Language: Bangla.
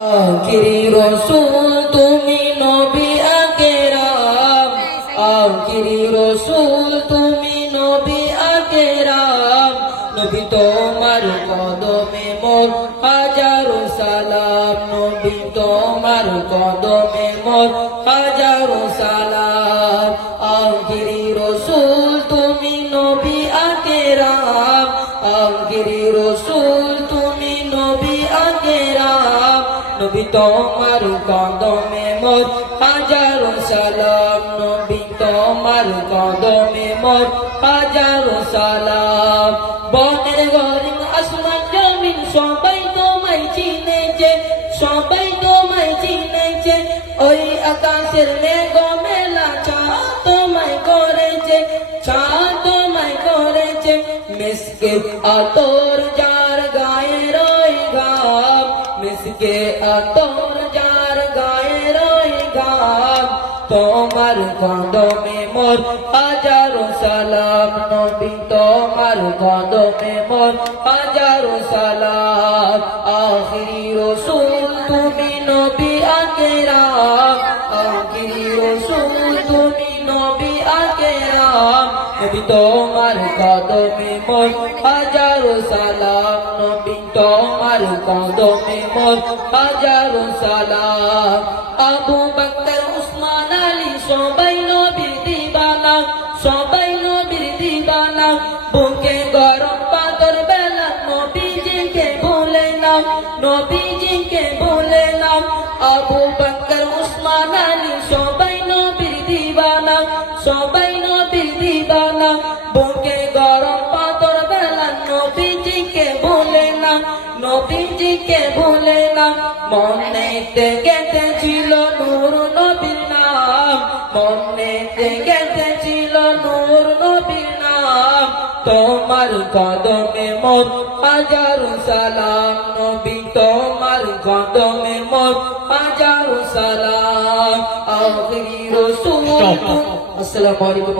আখিরি রসুল তুমি নবী আকরাম, আখিরি রসুল তুমি নবী আকরাম। নবী তোমার কদমে মোর হাজারো সালাম, নবী তোমার কদমে মোর হাজারো সালাম। আখিরি রসুল তুমি নবী আকরাম, আখিরি রসুল তুমি নবী আকরাম। নবী তোমার কদমে মোর হাজারো সালাম, নবী তোমার কদমে মোর হাজারো সালাম। বনের গরিব আসমান জমিন সবাই তোমায় চিনেছে, সবাই তোমায় চিনেছে। ওই আকাশের মেঘ মেলা চা তোমায় করেছে, চা তোমায় করেছে। মিসকে আতর যার গায়ে রয় ঘাম, মিসকে আতর যার গায়ে রয় ঘাম। তোমার কদমে মোর হাজারো সালাম, নবী তোমার কদমে মোর হাজারো সালাম। আখিরি রসুল তুমি নবী আকরাম, আখিরি রসুল তুমি নবী আকরাম। নবী তোমার কদমে মোর হাজারো সালাম, নবী তোমার কদমে মোর হাজারো সালাম। আবু বকর উসমান আলী সবাই নবীর দিবানা, সবাই নবীর দিবানা। বুকে গরম পাথর বেলা নবীজিকে ভুলে না, নবীজিকে ভুলে না। আবু বকর উসমান আলী সবাই নবীর দিবানা, সবাই নবীর দিবানা। বুকে গরম পাথর বেলা নবীজিকে ভুলে না, নবীজিকে ভুলে না। মনেতে গেঁথেছিল নূর নবীর নাম, মনেতে গেঁথেছিল নূর নবীর নাম। তোমার কদমে মোর হাজারো সালাম, নবী তোমার কদমে মোর হাজারো সালাম। আখিরি রসুল। আসসালামু আলাইকুম।